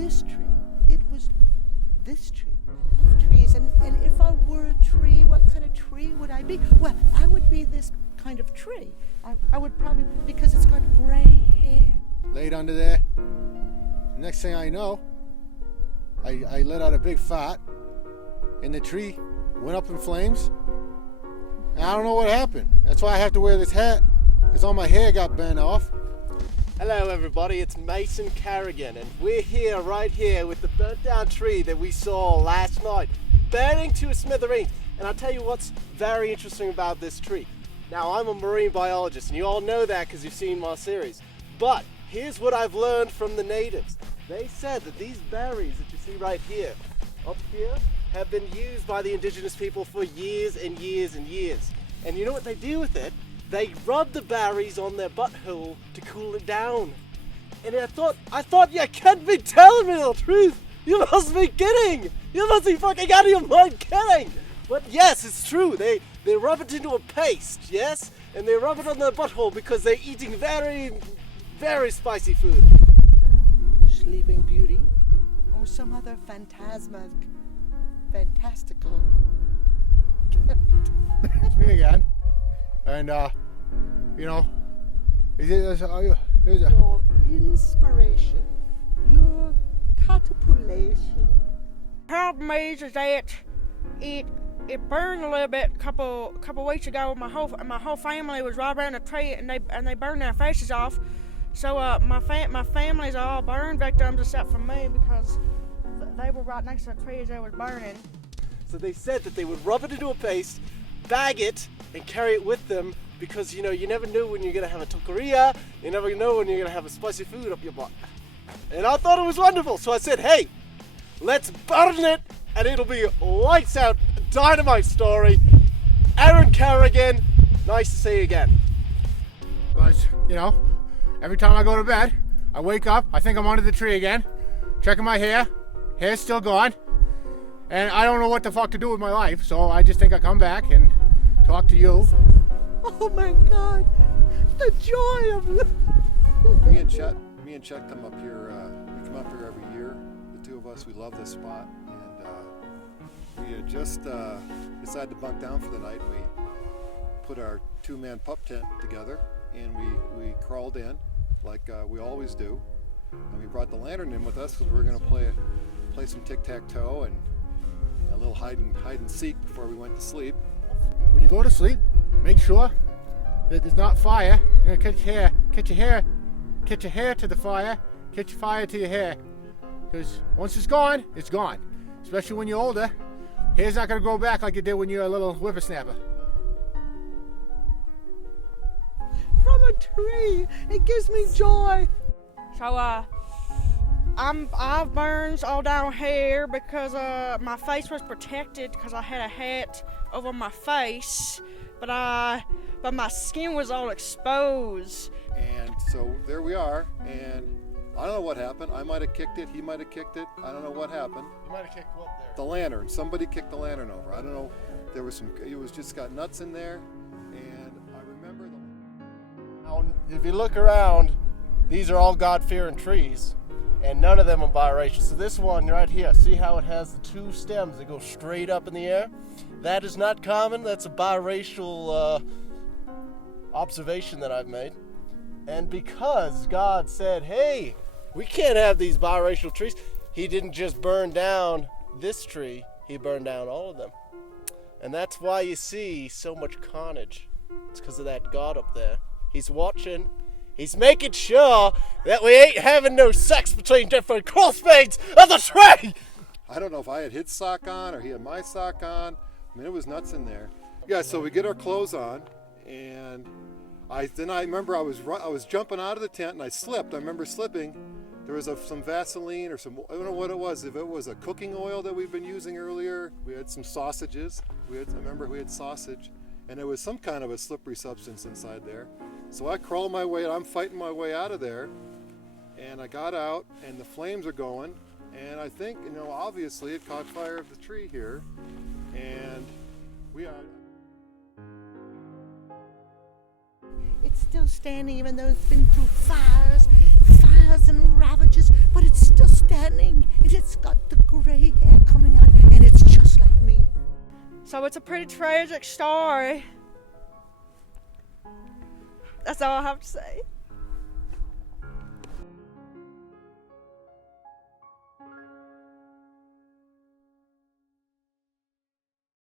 this tree. It was this tree. I love trees. And if I were a tree, what kind of tree would I be? Well, I would be this kind of tree. I would probably, because it's got gray hair. Laid under there. Next thing I know, I let out a big fart, and the tree went up in flames. And I don't know what happened. That's why I have to wear this hat, because all my hair got bent off. Hello everybody, it's Mason Carrigan, and we're here, right here, with the burnt down tree that we saw last night, burning to a smithereens. And I'll tell you what's very interesting about this tree. Now, I'm a marine biologist, and you all know that because you've seen my series. But here's what I've learned from the natives. They said that these berries that you see right here, up here, have been used by the indigenous people for years and years and years. And you know what they do with it? They rub the berries on their butthole to cool it down. And I thought you can't be telling me the truth. You must be kidding. You must be fucking out of your mind kidding. But yes, it's true. They rub it into a paste, yes? And they rub it on their butthole because they're eating very, very spicy food. Sleeping Beauty, or some other fantastical character. It's me again. And, you know, Your inspiration, your catapulation. Problem is that it burned a little bit a couple weeks ago. My whole family was right around the tree, and they burned their faces off. So my family's all burn victims except for me because they were right next to the tree as it was burning. So they said that they would rub it into a paste, bag it, and carry it with them because, you know, you never know when you're going to have a taqueria, you never know when you're going to have a spicy food up your butt. And I thought it was wonderful, so I said, hey, let's burn it, and it'll be lights out, dynamite story. Aaron Carrigan, nice to see you again. because, you know, every time I go to bed, I wake up, I think I'm under the tree again, checking my hair's still gone, and I don't know what the fuck to do with my life, so I just think I come back and talk to you. Oh my God, the joy of Me and Chet come up here. We come up here every year. The two of us, we love this spot, and we had just decided to bunk down for the night. We put our two-man pup tent together, and we crawled in like we always do. And we brought the lantern in with us because we were going to play some tic-tac-toe and a little hide and seek before we went to sleep. When you go to sleep, make sure that there's not fire. You're gonna catch your hair to the fire, catch your fire to your hair. Because once it's gone, it's gone. Especially when you're older, hair's not gonna grow back like it did when you're a little whippersnapper. from a tree. It gives me joy. So I've burns all down here because my face was protected because I had a hat over my face, but my skin was all exposed. And so there we are, and I don't know what happened. I might have kicked it, he might have kicked it. I don't know what happened. You might have kicked what there? The lantern. Somebody kicked the lantern over. I don't know. There was it was just got nuts in there, and I remember Now, if you look around, these are all God-fearing trees, and none of them are biracial. So this one right here, see how it has the two stems that go straight up in the air? That is not common. That's a biracial observation that I've made. And because God said, hey, we can't have these biracial trees, he didn't just burn down this tree, he burned down all of them. And that's why you see so much carnage. It's because of that God up there. He's watching. He's making sure that we ain't having no sex between different crossfades of the tree. I don't know if I had his sock on or he had my sock on. I mean, it was nuts in there. Yeah, so we get our clothes on, and I remember I was jumping out of the tent and I slipped. I remember slipping. There was some Vaseline or I don't know what it was. If it was a cooking oil that we've been using earlier, we had some sausages. I remember we had sausage, and there was some kind of a slippery substance inside there. So I crawled my way, I'm fighting my way out of there, and I got out, and the flames are going, and I think, obviously it caught fire of the tree here, and we are... It's still standing even though it's been through fires tears and ravages, but it's still standing, and it's got the gray hair coming out, and it's just like me. So it's a pretty tragic story. That's all I have to say.